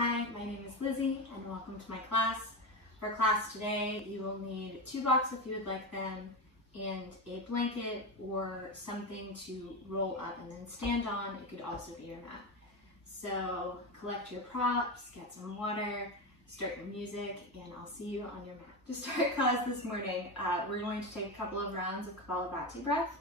Hi, my name is Lizzie and welcome to my class. For class today, you will need 2 blocks if you would like them, and a blanket or something to roll up and then stand on. It could also be your mat. So collect your props, get some water, start your music, and I'll see you on your mat. To start class this morning, we're going to take a couple of rounds of Kapalabhati breath.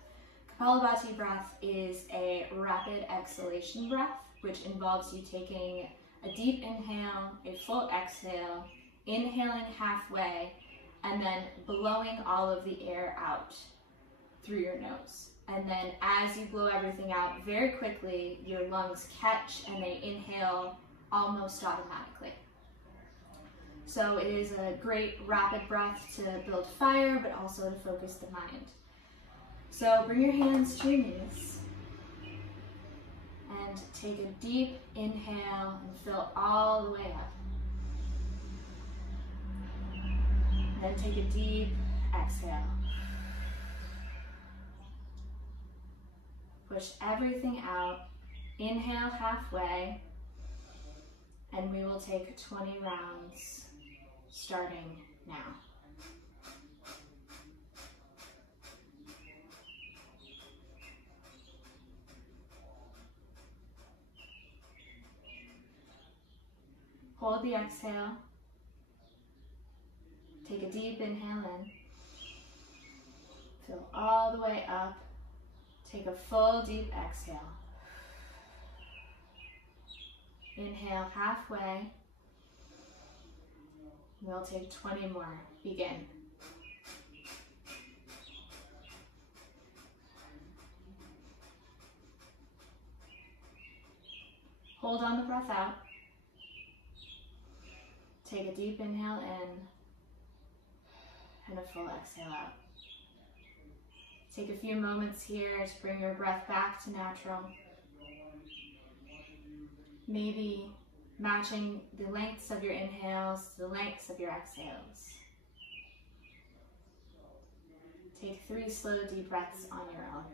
Kapalabhati breath is a rapid exhalation breath, which involves you taking a deep inhale, a full exhale, inhaling halfway, and then blowing all of the air out through your nose. And then as you blow everything out very quickly, your lungs catch and they inhale almost automatically. So it is a great rapid breath to build fire, but also to focus the mind. So bring your hands to your knees and take a deep inhale and fill all the way up. Then take a deep exhale. Push everything out. Inhale halfway, and we will take 20 rounds starting now. Hold the exhale. Take a deep inhale in. Fill all the way up. Take a full deep exhale. Inhale halfway. We'll take 20 more. Begin. Hold on the breath out. Take a deep inhale in and a full exhale out. Take a few moments here to bring your breath back to natural. Maybe matching the lengths of your inhales to the lengths of your exhales. Take 3 slow deep breaths on your own.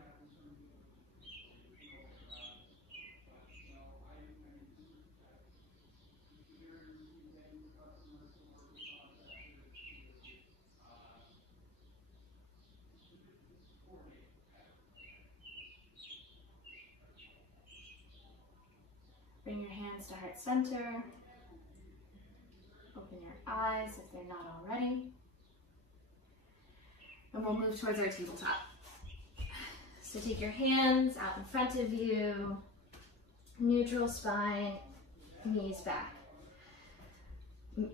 Bring your hands to heart center. Open your eyes if they're not already. And we'll move towards our tabletop. So take your hands out in front of you, neutral spine, knees back.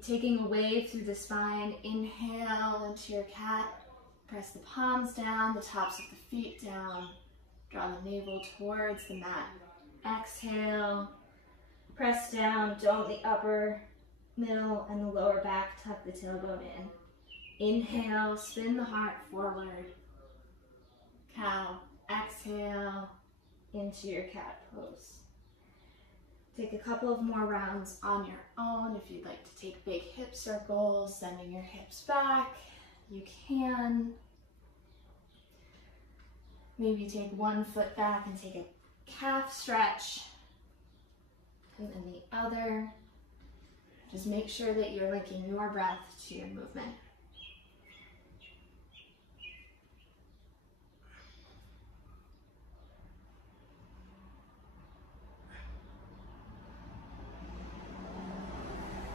Taking a wave through the spine, inhale into your cat. Press the palms down, the tops of the feet down. Draw the navel towards the mat. Exhale. Press down, dome the upper, middle, and the lower back, tuck the tailbone in. Inhale, spin the heart forward. Cow. Exhale into your cat pose. Take a couple of more rounds on your own. If you'd like to take big hip circles, sending your hips back, you can. Maybe take one foot back and take a calf stretch. And then the other. Just make sure that you're linking your breath to your movement.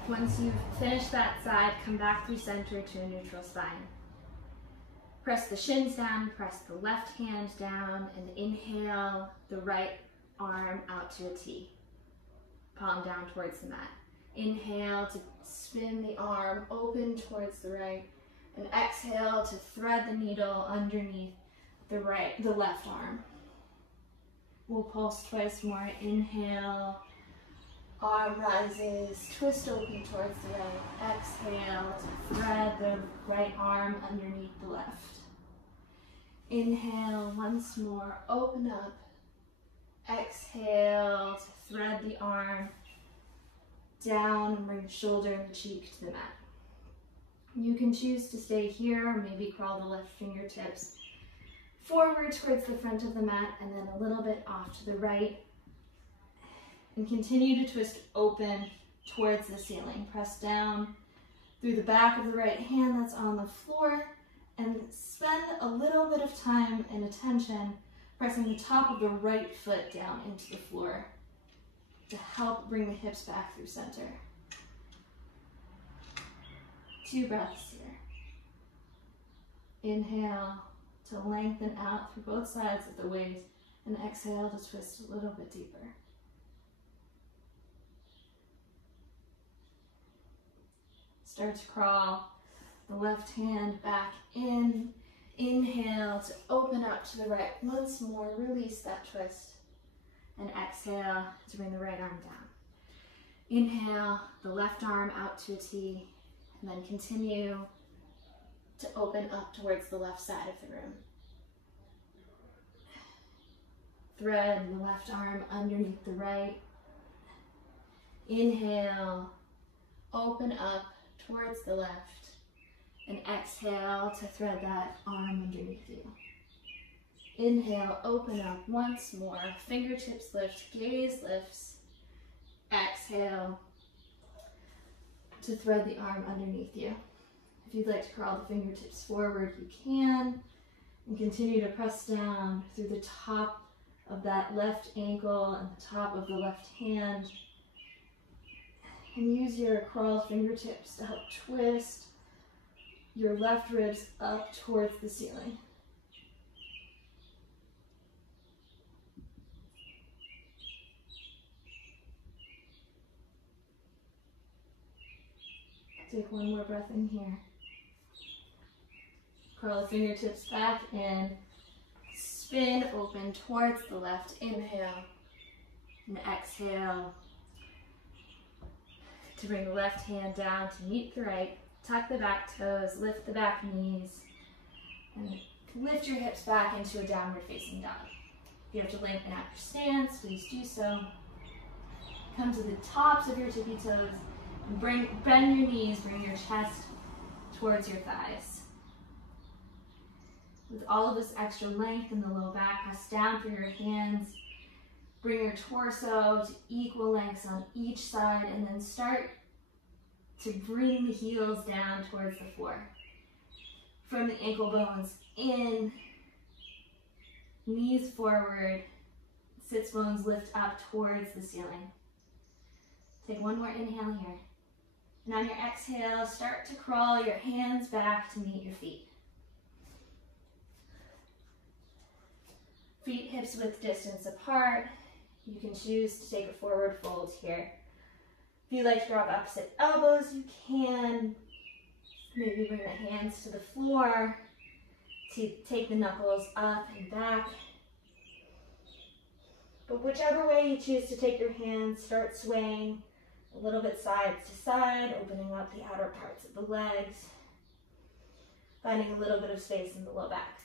Once you've finished that side, come back through center to a neutral spine. Press the shins down, press the left hand down, and inhale the right arm out to a T. Palm down towards the mat. Inhale to spin the arm open towards the right, and exhale to thread the needle underneath the left arm. We'll pulse twice more. Inhale, arm rises, twist open towards the right. Exhale to thread the right arm underneath the left. Inhale once more, open up. Exhale to thread the arm down and bring the shoulder and the cheek to the mat. You can choose to stay here or maybe crawl the left fingertips forward towards the front of the mat and then a little bit off to the right. And continue to twist open towards the ceiling. Press down through the back of the right hand that's on the floor, and spend a little bit of time and attention pressing the top of the right foot down into the floor to help bring the hips back through center. 2 breaths here. Inhale to lengthen out through both sides of the waist, and exhale to twist a little bit deeper. Start to crawl the left hand back in. Inhale to open up to the right. Once more, release that twist. And exhale to bring the right arm down. Inhale the left arm out to a T, and then continue to open up towards the left side of the room. Thread the left arm underneath the right. Inhale, open up towards the left, and exhale to thread that arm underneath you. Inhale, open up once more, fingertips lift, gaze lifts. Exhale to thread the arm underneath you. If you'd like to crawl the fingertips forward, you can, and continue to press down through the top of that left ankle and the top of the left hand. And use your crawled fingertips to help twist your left ribs up towards the ceiling. Take one more breath in here. Curl the fingertips back in. Spin open towards the left. Inhale. And exhale to bring the left hand down to meet the right. Tuck the back toes, lift the back knees, and lift your hips back into a downward facing dog. If you have to lengthen out your stance, please do so. Come to the tops of your tippy toes and bend your knees, bring your chest towards your thighs. With all of this extra length in the low back, press down through your hands. Bring your torso to equal lengths on each side, and then start to bring the heels down towards the floor. From the ankle bones in, knees forward, sits bones lift up towards the ceiling. Take one more inhale here. And on your exhale, start to crawl your hands back to meet your feet. Feet hips width distance apart. You can choose to take a forward fold here. If you'd like to drop opposite elbows, you can. Maybe bring the hands to the floor. Take the knuckles up and back. But whichever way you choose to take your hands, start swaying a little bit side to side, opening up the outer parts of the legs, finding a little bit of space in the low back.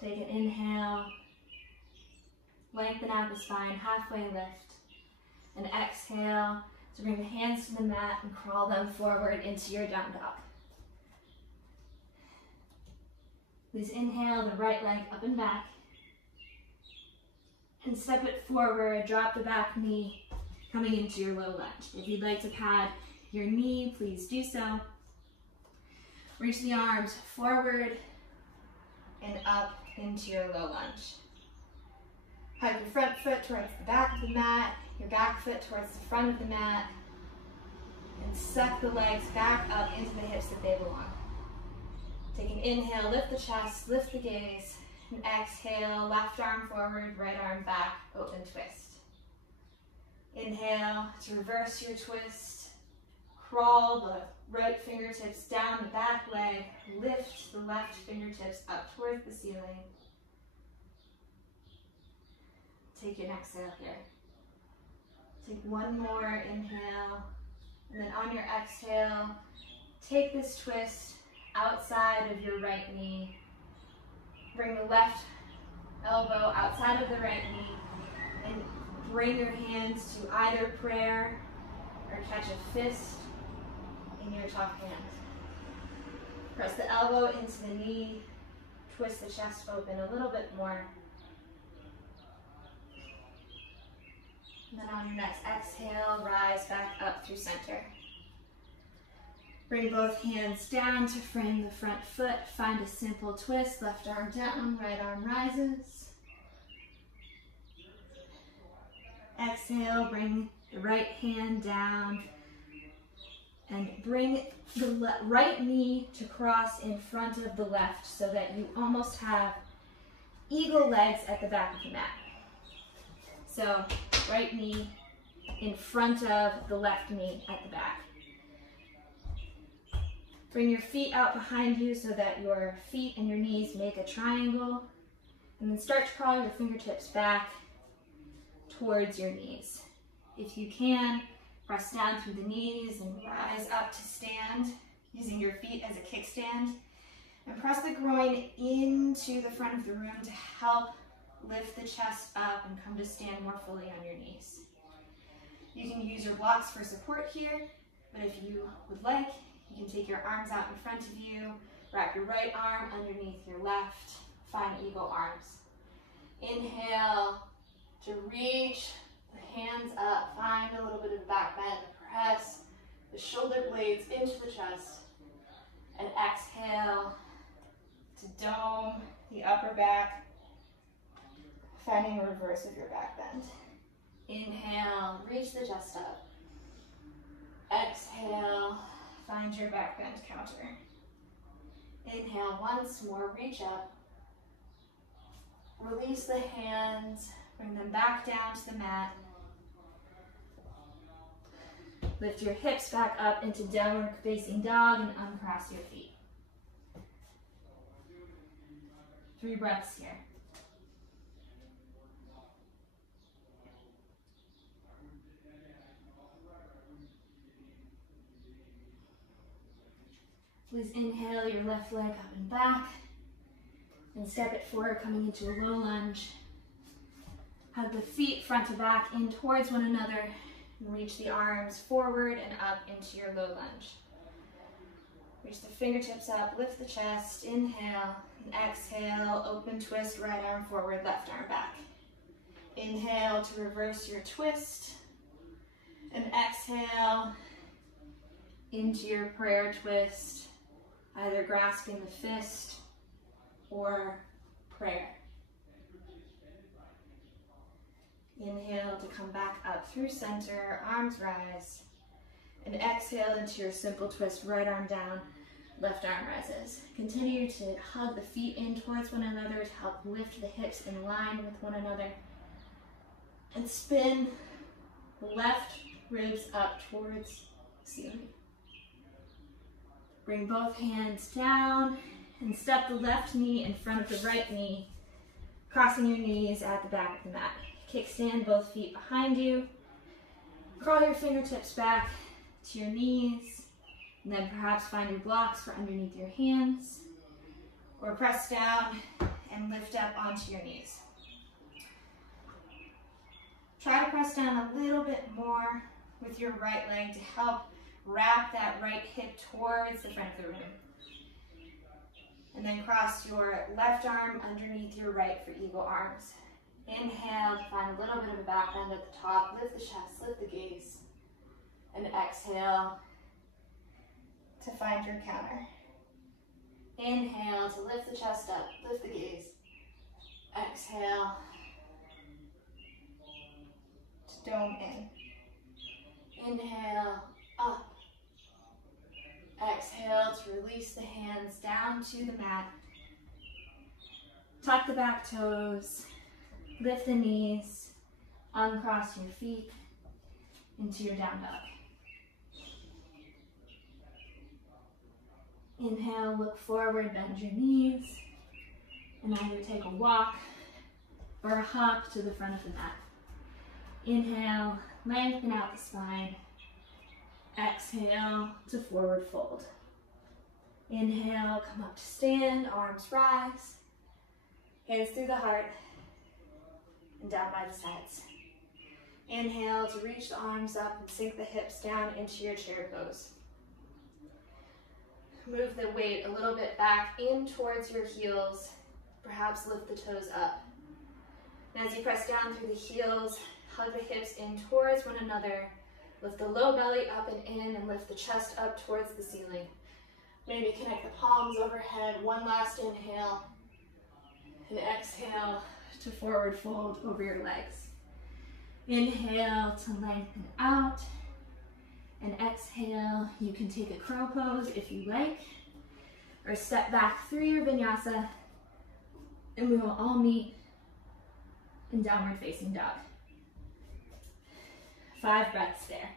Take an inhale, lengthen out the spine, halfway lift, and exhale to bring the hands to the mat and crawl them forward into your down dog. Please inhale the right leg up and back, and step it forward, drop the back knee, coming into your low lunge. If you'd like to pad your knee, please do so. Reach the arms forward and up into your low lunge. Hug your front foot towards the back of the mat, your back foot towards the front of the mat, and suck the legs back up into the hips that they belong. Take an inhale, lift the chest, lift the gaze, and exhale, left arm forward, right arm back, open twist. Inhale to reverse your twist, crawl the right fingertips down the back leg, lift the left fingertips up towards the ceiling. Take an exhale here. Take one more inhale, and then on your exhale, take this twist outside of your right knee. Bring the left elbow outside of the right knee, and bring your hands to either prayer or catch a fist in your top hand. Press the elbow into the knee, twist the chest open a little bit more. And then on your next exhale, rise back up through center. Bring both hands down to frame the front foot. Find a simple twist. Left arm down, right arm rises. Exhale, bring the right hand down and bring the right knee to cross in front of the left so that you almost have eagle legs at the back of the mat. So right knee in front of the left knee at the back. Bring your feet out behind you so that your feet and your knees make a triangle. And then start to crawl your fingertips back towards your knees. If you can, press down through the knees and rise up to stand using your feet as a kickstand. And press the groin into the front of the room to help lift the chest up and come to stand more fully on your knees. You can use your blocks for support here, but if you would like, you can take your arms out in front of you, wrap your right arm underneath your left, find eagle arms. Inhale to reach the hands up, find a little bit of back bend, press the shoulder blades into the chest, and exhale to dome the upper back, finding a reverse of your back bend. Inhale, reach the chest up. Exhale, find your back bend counter. Inhale once more, reach up. Release the hands, bring them back down to the mat. Lift your hips back up into downward facing dog and uncross your feet. 3 breaths here. Please inhale your left leg up and back and step it forward, coming into a low lunge. Hug the feet front to back in towards one another and reach the arms forward and up into your low lunge. Reach the fingertips up, lift the chest, inhale, and exhale, open twist, right arm forward, left arm back. Inhale to reverse your twist, and exhale into your prayer twist, either grasping the fist or prayer. Inhale to come back up through center, arms rise, and exhale into your simple twist, right arm down, left arm rises. Continue to hug the feet in towards one another to help lift the hips in line with one another. And spin the left ribs up towards ceiling. Bring both hands down and step the left knee in front of the right knee, crossing your knees at the back of the mat. Kickstand both feet behind you. Crawl your fingertips back to your knees, and then perhaps find your blocks for underneath your hands, or press down and lift up onto your knees. Try to press down a little bit more with your right leg to help wrap that right hip towards the front of the room. And then cross your left arm underneath your right for eagle arms. Inhale to find a little bit of a back bend at the top. Lift the chest, lift the gaze. And exhale to find your counter. Inhale to lift the chest up, lift the gaze. Exhale to dome in. Inhale, up. Exhale to release the hands down to the mat. Tuck the back toes, lift the knees, uncross your feet into your down dog. Inhale, look forward, bend your knees, and either take a walk or a hop to the front of the mat. Inhale, lengthen out the spine. Exhale to forward fold. Inhale, come up to stand, arms rise, hands through the heart, and down by the sides. Inhale to reach the arms up and sink the hips down into your chair pose. Move the weight a little bit back in towards your heels perhaps lift the toes up. And as you press down through the heels, hug the hips in towards one another. Lift the low belly up and in, and lift the chest up towards the ceiling. Maybe connect the palms overhead. One last inhale. And exhale to forward fold over your legs. Inhale to lengthen out. And exhale, you can take a crow pose if you like, or step back through your vinyasa, and we will all meet in downward facing dog. 5 breaths there.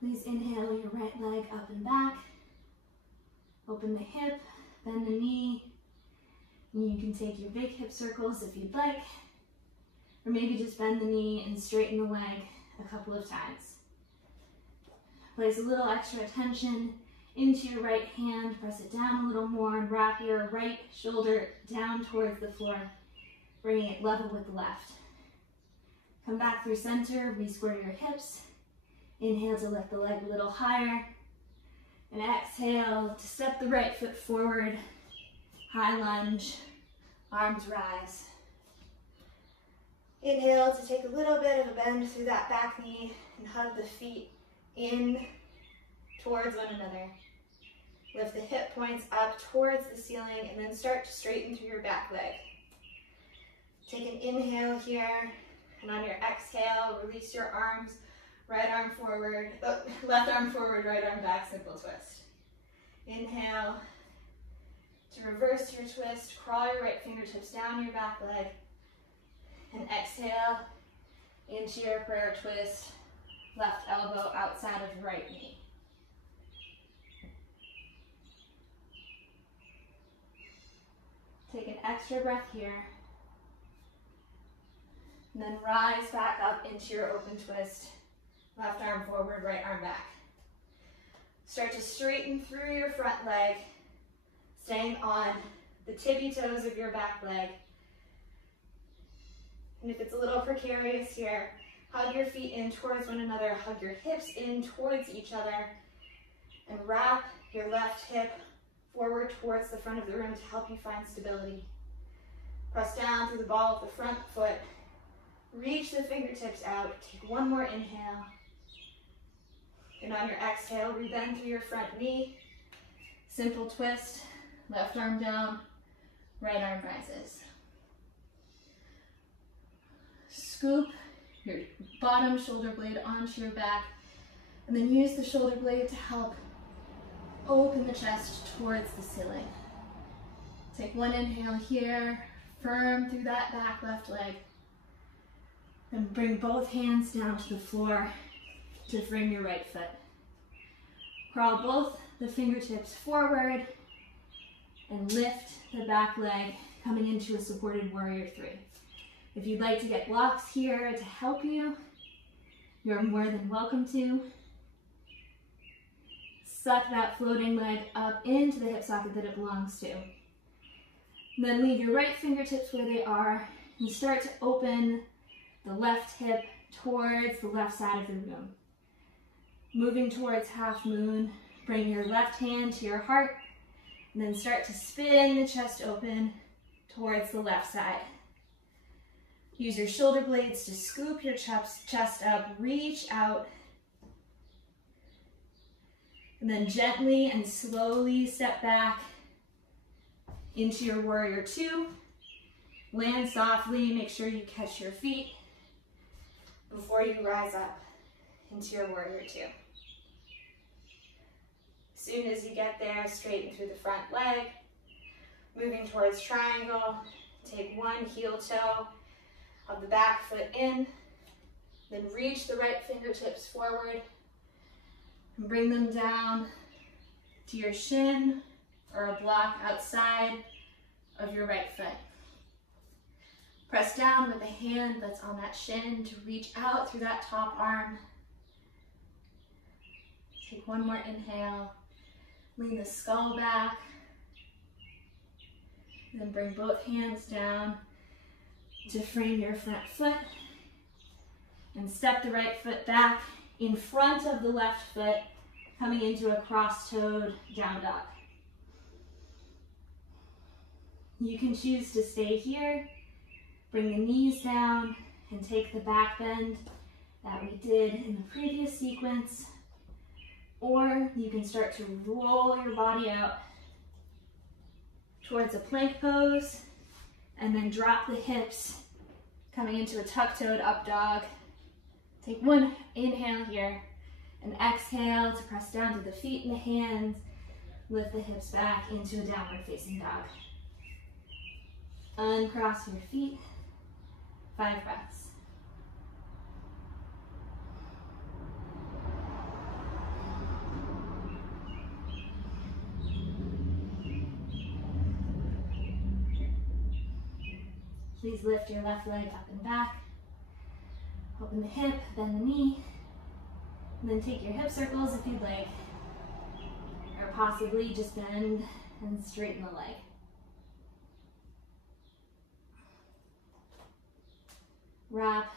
Please inhale your right leg up and back. Open the hip, bend the knee. And you can take your big hip circles if you'd like, or maybe just bend the knee and straighten the leg a couple of times. Place a little extra attention into your right hand, press it down a little more, and wrap your right shoulder down towards the floor, bringing it level with the left. Come back through center, re-square your hips. Inhale to lift the leg a little higher, and exhale to step the right foot forward, high lunge, arms rise. Inhale to take a little bit of a bend through that back knee and hug the feet in towards one another. Lift the hip points up towards the ceiling, and then start to straighten through your back leg. Take an inhale here, and on your exhale, release your arms. Right arm forward, left arm forward, right arm back, simple twist. Inhale to reverse your twist, crawl your right fingertips down your back leg, and exhale into your prayer twist, left elbow outside of right knee. Take an extra breath here, and then rise back up into your open twist. Left arm forward, right arm back. Start to straighten through your front leg, staying on the tippy toes of your back leg. And if it's a little precarious here, hug your feet in towards one another, hug your hips in towards each other, and wrap your left hip forward towards the front of the room to help you find stability. Press down through the ball of the front foot. Reach the fingertips out. Take one more inhale. And on your exhale, rebend through your front knee. Simple twist, left arm down, right arm rises. Scoop your bottom shoulder blade onto your back, and then use the shoulder blade to help open the chest towards the ceiling. Take one inhale here, firm through that back left leg, and bring both hands down to the floor to frame your right foot. Crawl both the fingertips forward and lift the back leg, coming into a supported warrior 3. If you'd like to get blocks here to help you, you're more than welcome to. Suck that floating leg up into the hip socket that it belongs to. And then leave your right fingertips where they are and start to open the left hip towards the left side of the room. Moving towards half moon, bring your left hand to your heart, and then start to spin the chest open towards the left side. Use your shoulder blades to scoop your chest up, reach out, and then gently and slowly step back into your warrior 2. Land softly, make sure you catch your feet before you rise up into your warrior 2. As soon as you get there, straighten through the front leg, moving towards triangle. Take one heel toe of the back foot in, then reach the right fingertips forward and bring them down to your shin or a block outside of your right foot. Press down with the hand that's on that shin to reach out through that top arm. Take one more inhale. Lean the skull back. Then bring both hands down to frame your front foot. And step the right foot back in front of the left foot, coming into a cross-toed down dog. You can choose to stay here, bring the knees down, and take the back bend that we did in the previous sequence. Or you can start to roll your body out towards a plank pose, and then drop the hips, coming into a tuck-toed up dog. Take one inhale here, and exhale to press down to the feet and the hands. Lift the hips back into a downward facing dog. Uncross your feet. 5 breaths. Please lift your left leg up and back. Open the hip, bend the knee. And then take your hip circles if you'd like. Or possibly just bend and straighten the leg. Wrap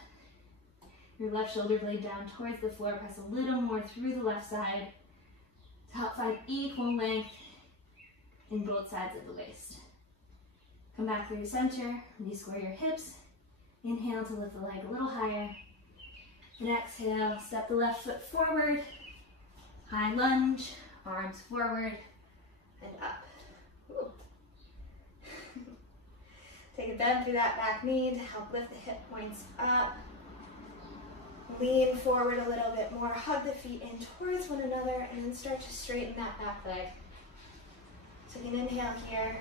your left shoulder blade down towards the floor. Press a little more through the left side to help find equal length in both sides of the waist. Come back through your center, re-square your hips. Inhale to lift the leg a little higher. And exhale, step the left foot forward. High lunge, arms forward and up. Ooh. Take a bend through that back knee to help lift the hip points up. Lean forward a little bit more. Hug the feet in towards one another and then start to straighten that back leg. Take an inhale here.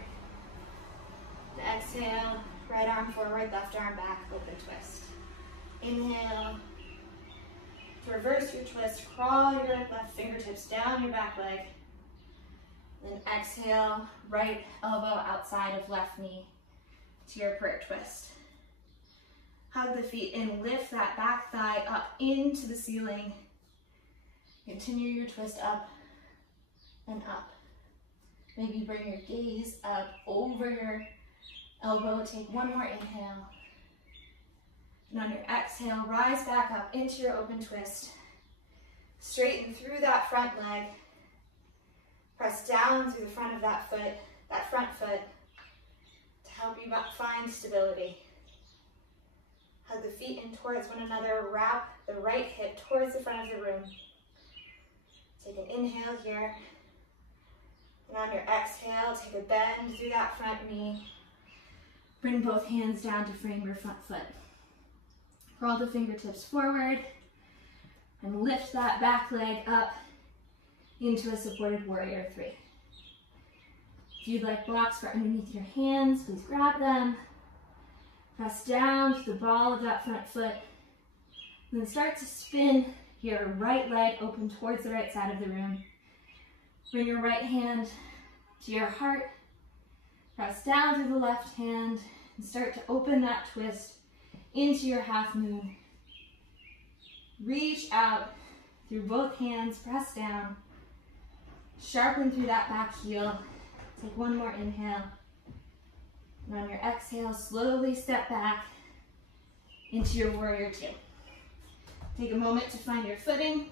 And exhale, right arm forward, left arm back, open twist. Inhale. To reverse your twist, crawl your left fingertips down your back leg. Then exhale, right elbow outside of left knee to your prayer twist. Hug the feet in, lift that back thigh up into the ceiling. Continue your twist up and up. Maybe bring your gaze up over your elbow. Take one more inhale. And on your exhale, rise back up into your open twist. Straighten through that front leg. Press down through the front of that foot, that front foot, to help you find stability. Hug the feet in towards one another. Wrap the right hip towards the front of the room. Take an inhale here. And on your exhale, take a bend through that front knee. Bring both hands down to frame your front foot. Crawl the fingertips forward and lift that back leg up into a supported warrior 3. If you'd like blocks for underneath your hands, please grab them. Press down to the ball of that front foot. And then start to spin your right leg open towards the right side of the room. Bring your right hand to your heart. Press down through the left hand and start to open that twist into your half moon. Reach out through both hands, press down. Sharpen through that back heel. Take one more inhale. And on your exhale, slowly step back into your warrior 2. Take a moment to find your footing,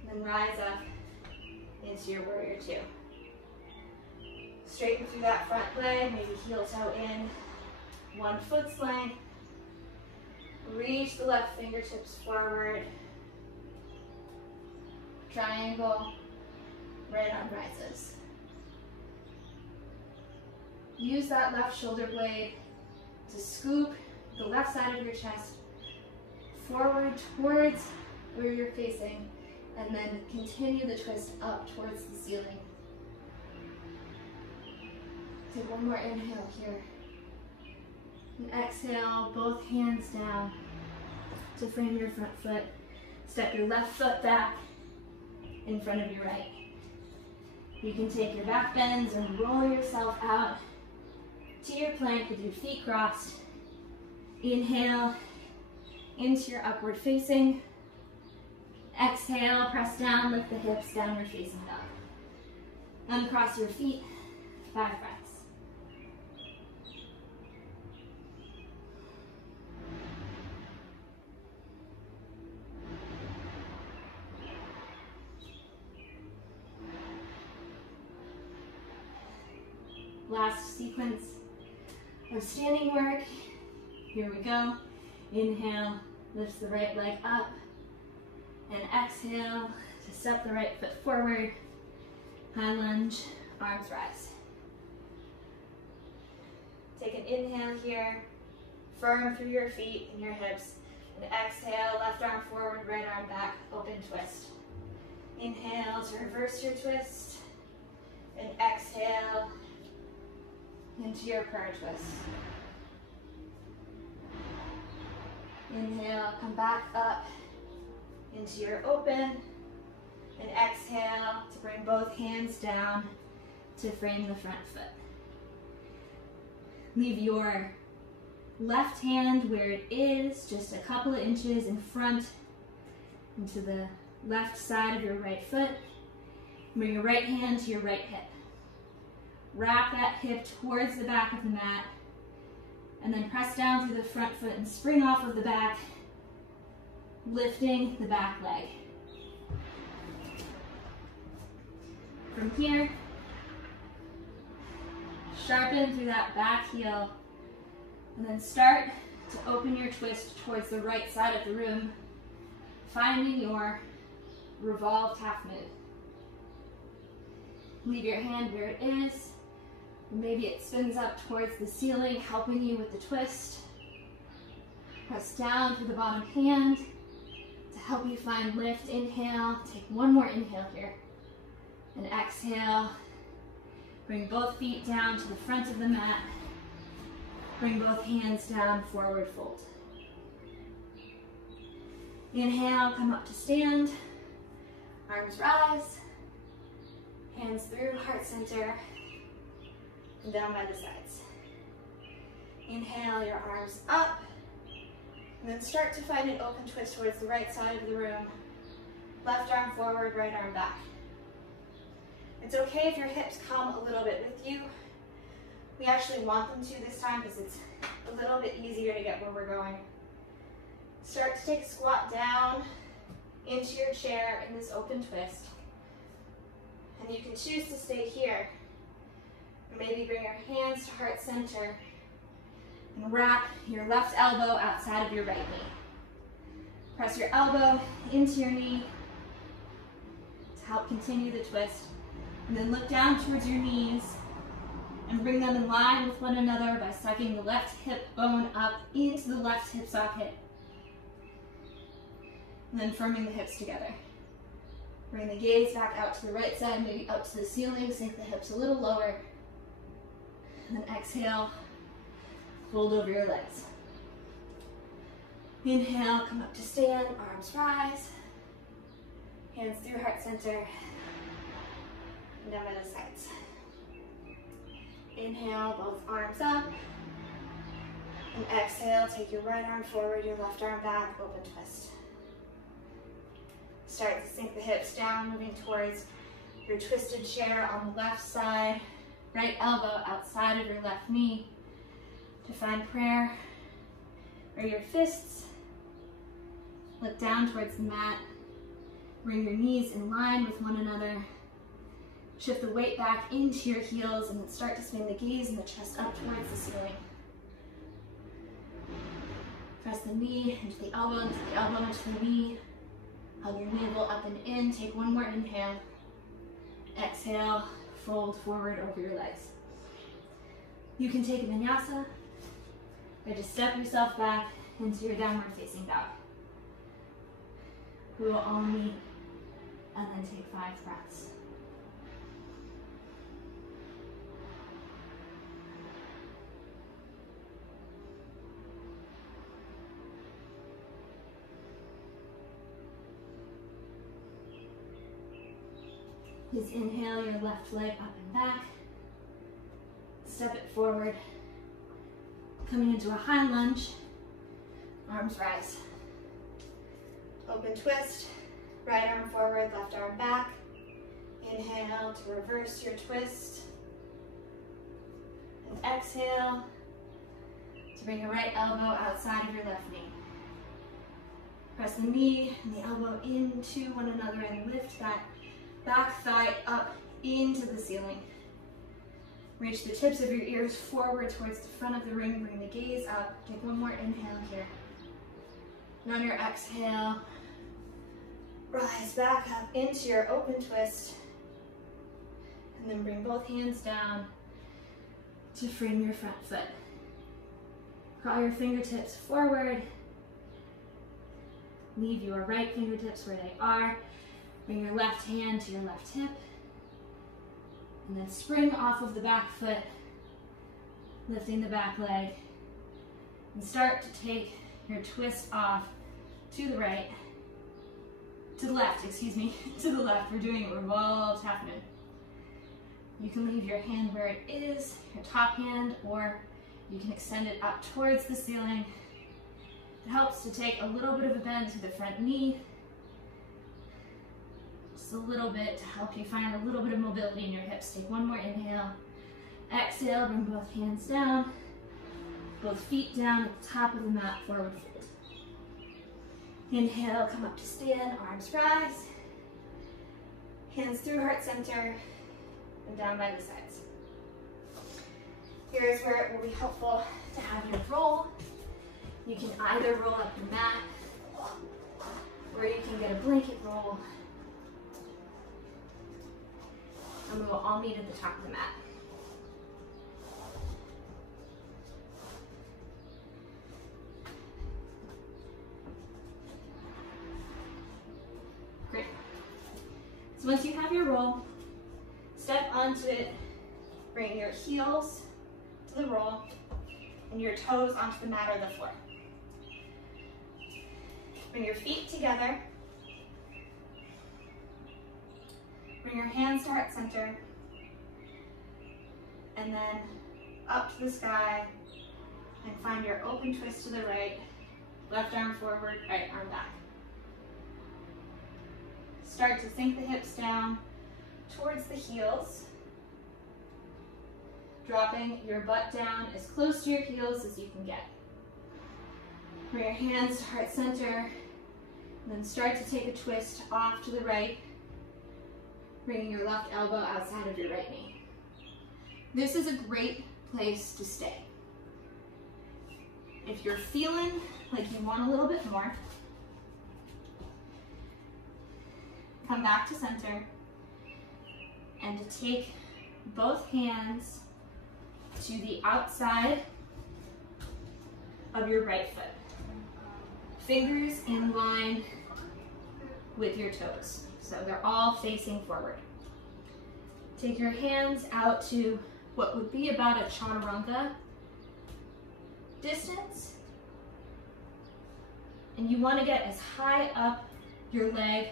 and then rise up into your warrior 2. Straighten through that front leg, maybe heel toe in, 1 foot's length. Reach the left fingertips forward. Triangle, right arm rises. Use that left shoulder blade to scoop the left side of your chest forward towards where you're facing, and then continue the twist up towards the ceiling. Take one more inhale here. And exhale, both hands down to frame your front foot. Step your left foot back in front of your right. You can take your back bends and roll yourself out to your plank with your feet crossed. Inhale into your upward facing. Exhale, press down, lift the hips, downward facing dog. Uncross your feet, 5 breaths. Last sequence of standing work. Here we go. Inhale, lifts the right leg up. And exhale to step the right foot forward. High lunge, arms rise. Take an inhale here, firm through your feet and your hips. And exhale, left arm forward, right arm back, open twist. Inhale to reverse your twist. And exhale into your prayer twist. Inhale, come back up into your open. And exhale to bring both hands down to frame the front foot. Leave your left hand where it is, just a couple of inches in front into the left side of your right foot. Bring your right hand to your right hip. Wrap that hip towards the back of the mat, and then press down through the front foot and spring off of the back, lifting the back leg. From here, sharpen through that back heel, and then start to open your twist towards the right side of the room, finding your revolved half moon. Leave your hand where it is. Maybe it spins up towards the ceiling, helping you with the twist. Press down through the bottom hand to help you find lift. Inhale, take one more inhale here. And exhale, bring both feet down to the front of the mat. Bring both hands down, forward fold. Inhale, come up to stand. Arms rise. Hands through heart center. And down by the sides. Inhale, your arms up. And then start to find an open twist towards the right side of the room. Left arm forward, right arm back. It's okay if your hips come a little bit with you. We actually want them to this time because it's a little bit easier to get where we're going. Start to take a squat down into your chair in this open twist. And you can choose to stay here. Or maybe bring your hands to heart center and wrap your left elbow outside of your right knee. Press your elbow into your knee to help continue the twist. And then look down towards your knees and bring them in line with one another by sucking the left hip bone up into the left hip socket. And then firming the hips together. Bring the gaze back out to the right side, maybe up to the ceiling, sink the hips a little lower. And then exhale, fold over your legs. Inhale, come up to stand, arms rise. Hands through heart center. And down by the sides. Inhale, both arms up. And exhale, take your right arm forward, your left arm back, open twist. Start to sink the hips down, moving towards your twisted chair on the left side. Right elbow outside of your left knee to find prayer or your fists. Look down towards the mat. Bring your knees in line with one another. Shift the weight back into your heels and then start to swing the gaze and the chest up towards the ceiling. Press the knee into the elbow into the knee. Hug your navel up and in. Take one more inhale. Exhale, fold forward over your legs. You can take a vinyasa or just step yourself back into your downward facing dog. We will all meet and then take 5 breaths. Please inhale your left leg up and back. Step it forward. Coming into a high lunge. Arms rise. Open twist. Right arm forward, left arm back. Inhale to reverse your twist. And exhale to bring your right elbow outside of your left knee. Press the knee and the elbow into one another and lift that back thigh up into the ceiling. Reach the tips of your ears forward towards the front of the ring. Bring the gaze up. Take one more inhale here. And on your exhale, rise back up into your open twist. And then bring both hands down to frame your front foot. Crawl your fingertips forward. Leave your right fingertips where they are. Bring your left hand to your left hip. And then spring off of the back foot, lifting the back leg. And start to take your twist off to the right, to the left, excuse me, to the left. We're doing revolved half moon. You can leave your hand where it is, your top hand, or you can extend it up towards the ceiling. It helps to take a little bit of a bend to the front knee, just a little bit to help you find a little bit of mobility in your hips. Take one more inhale. Exhale, bring both hands down, both feet down at the top of the mat, forward fold. Inhale, come up to stand, arms rise, hands through heart center, and down by the sides. Here's where it will be helpful to have you roll. You can either roll up the mat, or you can get a blanket roll. And we will all meet at the top of the mat. Great. So once you have your roll, step onto it, bring your heels to the roll, and your toes onto the mat or the floor. Bring your feet together. Bring your hands to heart center. And then up to the sky and find your open twist to the right. Left arm forward, right arm back. Start to sink the hips down towards the heels. Dropping your butt down as close to your heels as you can get. Bring your hands to heart center, and then start to take a twist off to the right, bringing your left elbow outside of your right knee. This is a great place to stay. If you're feeling like you want a little bit more, come back to center, and to take both hands to the outside of your right foot. Fingers in line with your toes. So they're all facing forward. Take your hands out to what would be about a chaturanga distance. And you want to get as high up your leg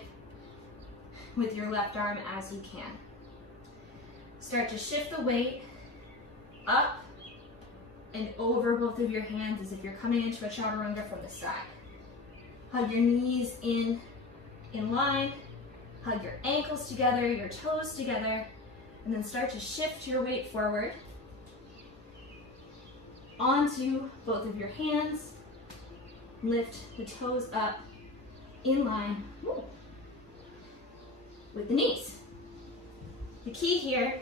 with your left arm as you can. Start to shift the weight up and over both of your hands as if you're coming into a chaturanga from the side. Hug your knees in line, hug your ankles together, your toes together, and then start to shift your weight forward onto both of your hands. Lift the toes up in line with the knees. The key here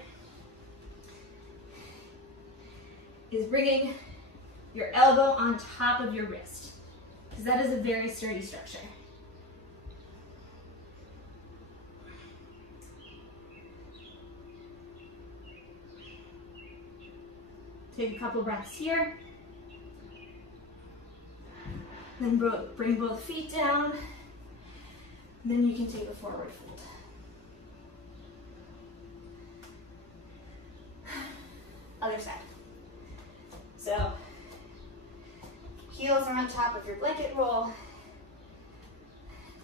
is bringing your elbow on top of your wrist, because that is a very sturdy structure. Take a couple breaths here. Then bring both feet down. Then you can take a forward fold. Other side. So, heels are on top of your blanket roll.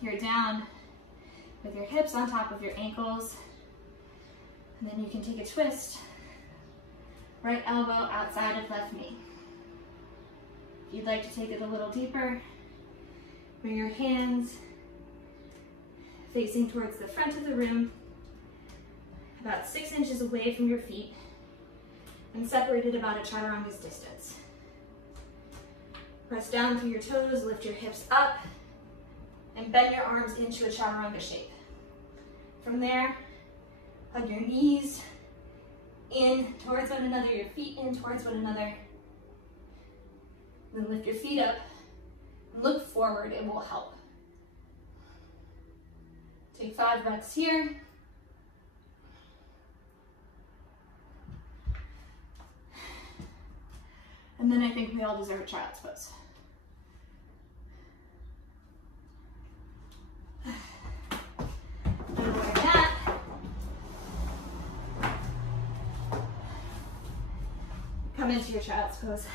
You're down with your hips on top of your ankles. And then you can take a twist. Right elbow outside of left knee. If you'd like to take it a little deeper, bring your hands facing towards the front of the room. about 6 inches away from your feet and separated about a chaturanga's distance. Press down through your toes, lift your hips up, and bend your arms into a chaturanga shape. From there, hug your knees in towards one another, your feet in towards one another. Then lift your feet up and look forward, it will help. Take 5 breaths here. And then I think we all deserve a child's pose. And like that. Come into your child's pose.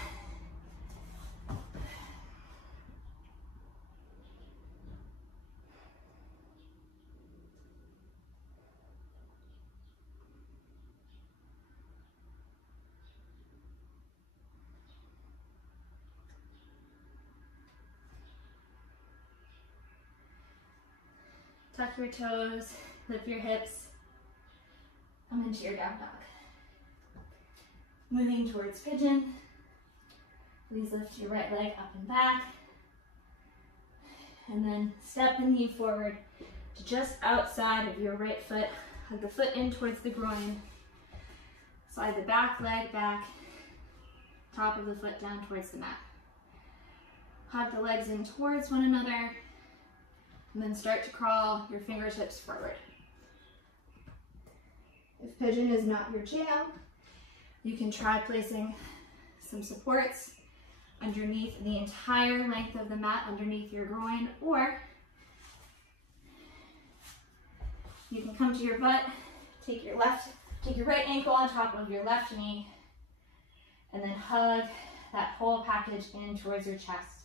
Tuck your toes, lift your hips, come into your down dog. Moving towards pigeon, please lift your right leg up and back, and then step the knee forward to just outside of your right foot. Hug the foot in towards the groin, slide the back leg back, top of the foot down towards the mat. Hug the legs in towards one another, and then start to crawl your fingertips forward. If pigeon is not your jam, you can try placing some supports underneath the entire length of the mat, underneath your groin, or you can come to your butt, take your right ankle on top of your left knee, and then hug that whole package in towards your chest.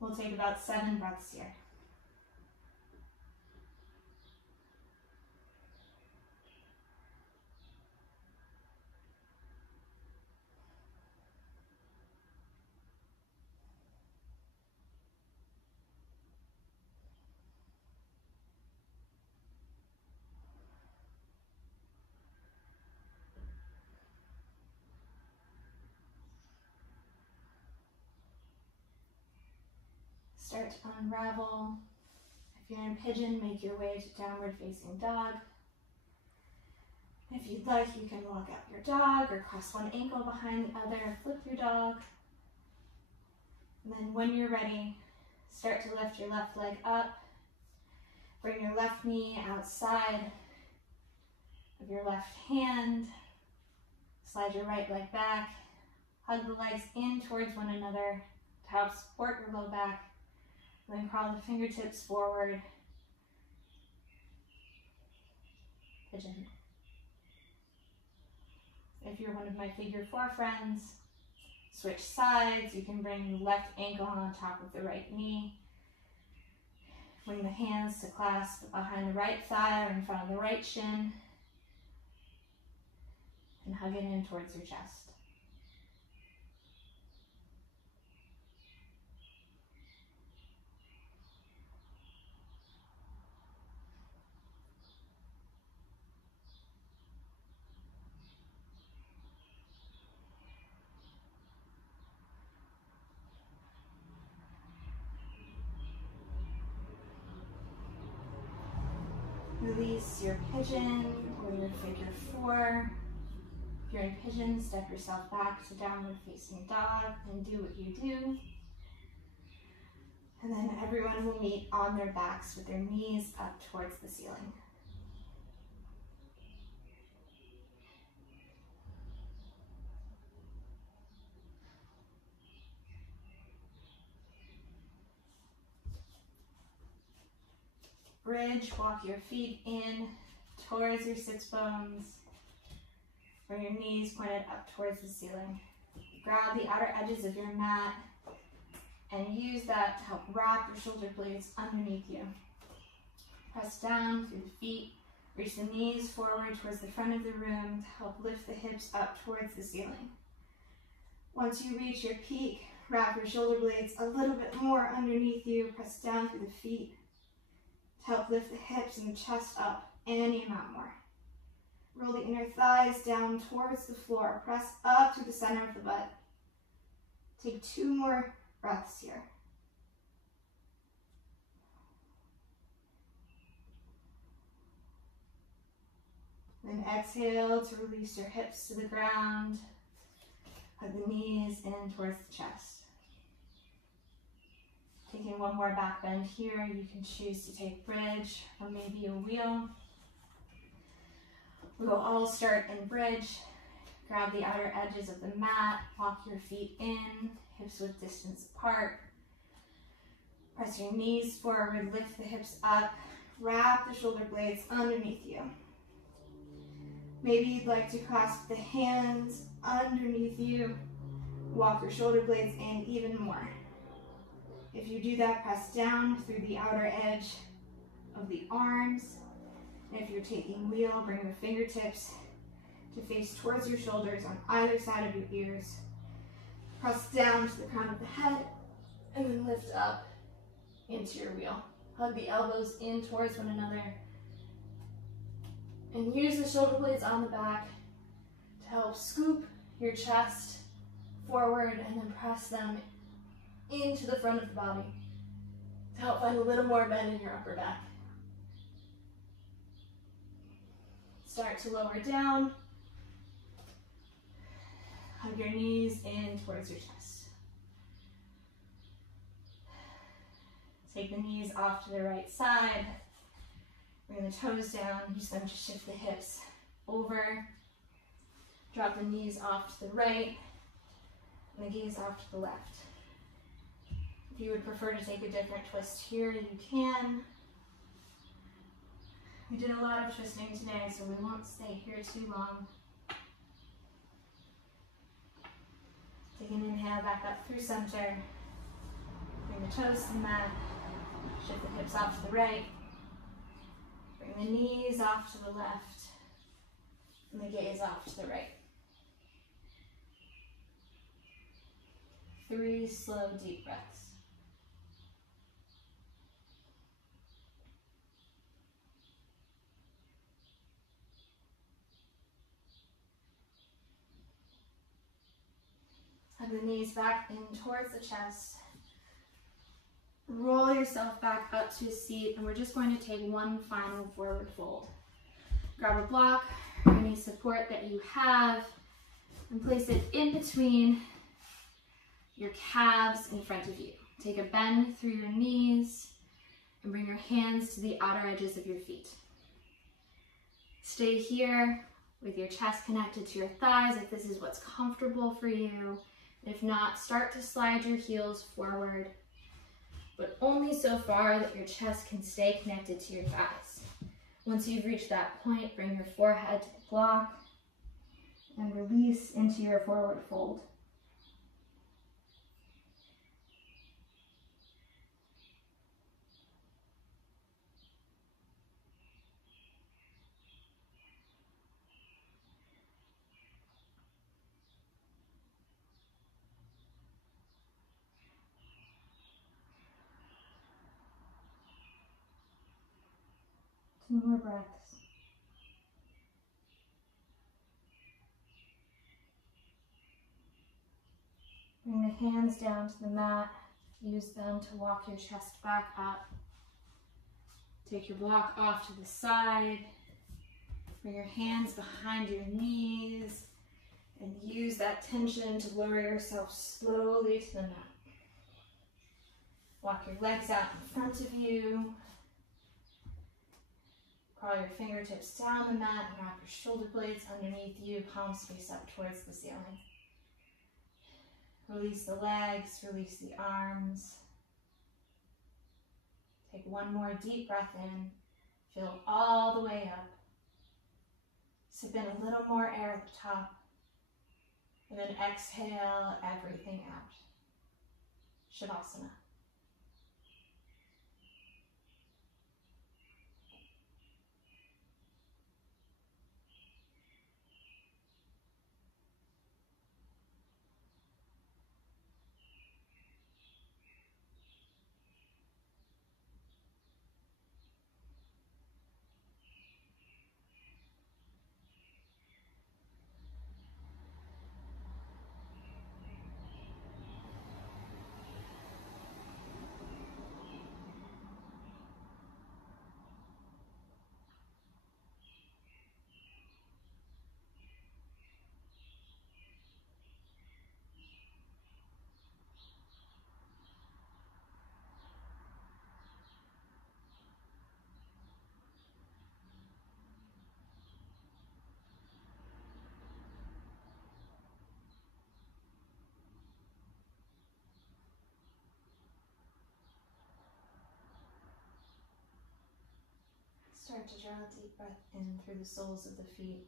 We'll take about 7 breaths here. Start to unravel. If you're in pigeon, make your way to downward facing dog. If you'd like, you can walk out your dog or cross one ankle behind the other, flip your dog. And then when you're ready, start to lift your left leg up. Bring your left knee outside of your left hand. Slide your right leg back. Hug the legs in towards one another to help support your low back. Then crawl the fingertips forward. Pigeon. If you're one of my figure 4 friends, switch sides. You can bring the left ankle on top of the right knee. Bring the hands to clasp behind the right thigh or in front of the right shin. And hug it in towards your chest. Release your pigeon or your figure 4. If you're in pigeon, step yourself back to downward facing dog and do what you do. And then everyone will meet on their backs with their knees up towards the ceiling. Bridge, walk your feet in towards your sits bones. Bring your knees pointed up towards the ceiling. Grab the outer edges of your mat and use that to help wrap your shoulder blades underneath you. Press down through the feet. Reach the knees forward towards the front of the room to help lift the hips up towards the ceiling. Once you reach your peak, wrap your shoulder blades a little bit more underneath you. Press down through the feet. to help lift the hips and the chest up any amount more. Roll the inner thighs down towards the floor. Press up to the center of the butt. Take 2 more breaths here. Then exhale to release your hips to the ground. Hug the knees in towards the chest. Taking 1 more back bend here, you can choose to take bridge or maybe a wheel. We'll all start in bridge. Grab the outer edges of the mat, walk your feet in, hips width distance apart. Press your knees forward, lift the hips up, wrap the shoulder blades underneath you. Maybe you'd like to clasp the hands underneath you, walk your shoulder blades in even more. If you do that, press down through the outer edge of the arms. And if you're taking wheel, bring your fingertips to face towards your shoulders on either side of your ears. Press down to the crown of the head and then lift up into your wheel. Hug the elbows in towards one another. And use the shoulder blades on the back to help scoop your chest forward and then press them into the front of the body to help find a little more bend in your upper back. Start to lower down. Hug your knees in towards your chest. Take the knees off to the right side. Bring the toes down. Use them to shift the hips over. Drop the knees off to the right and the gaze off to the left. If you would prefer to take a different twist here, you can. We did a lot of twisting today, so we won't stay here too long. Take an inhale back up through center. Bring the toes to the mat. Shift the hips off to the right. Bring the knees off to the left. And the gaze off to the right. 3 slow, deep breaths. Hug the knees back in towards the chest. Roll yourself back up to a seat, and we're just going to take 1 final forward fold. Grab a block or any support that you have and place it in between your calves in front of you. Take a bend through your knees and bring your hands to the outer edges of your feet. Stay here with your chest connected to your thighs if this is what's comfortable for you. If not, start to slide your heels forward, but only so far that your chest can stay connected to your thighs. Once you've reached that point, bring your forehead to the block and release into your forward fold. Two more breaths. Bring the hands down to the mat. Use them to walk your chest back up. Take your block off to the side. Bring your hands behind your knees and use that tension to lower yourself slowly to the mat. Walk your legs out in front of you. Crawl your fingertips down the mat and wrap your shoulder blades underneath you, palms face up towards the ceiling. Release the legs, release the arms. Take 1 more deep breath in, fill all the way up. Sip in a little more air at the top, and then exhale everything out. Shavasana. Start to draw a deep breath in through the soles of the feet.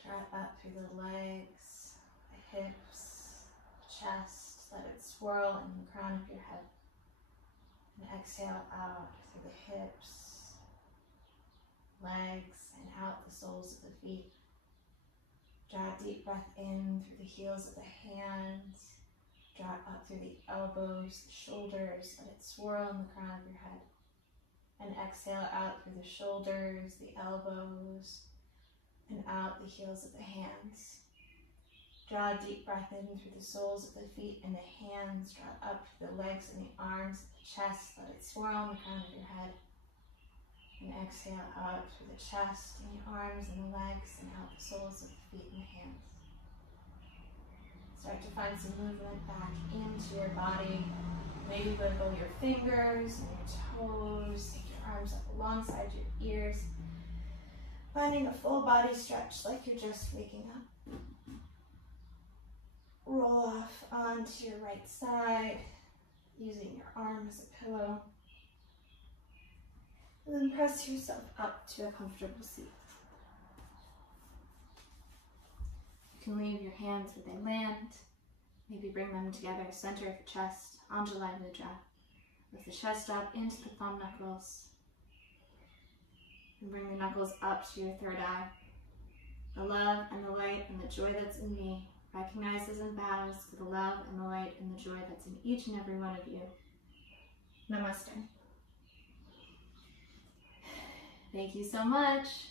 Draw it up through the legs, the hips, the chest. Let it swirl in the crown of your head. And exhale out through the hips, legs, and out the soles of the feet. Draw a deep breath in through the heels of the hands. Draw it up through the elbows, the shoulders. Let it swirl in the crown of your head. And exhale out through the shoulders, the elbows, and out the heels of the hands. Draw a deep breath in through the soles of the feet and the hands. Draw it up through the legs and the arms, the chest. Let it swirl in the crown of your head. And exhale out through the chest and the arms and the legs and out the soles of the feet and the hands. Start to find some movement back into your body. Maybe wiggle your fingers and your toes. Take your arms up alongside your ears. Finding a full body stretch like you're just waking up. Roll off onto your right side, using your arm as a pillow. And then press yourself up to a comfortable seat. You can leave your hands where they land. Maybe bring them together, center of the chest, Anjali Mudra. Lift the chest up into the thumb knuckles. And bring the knuckles up to your third eye. The love and the light and the joy that's in me recognizes and bows to the love and the light and the joy that's in each and every one of you. Namaste. Thank you so much.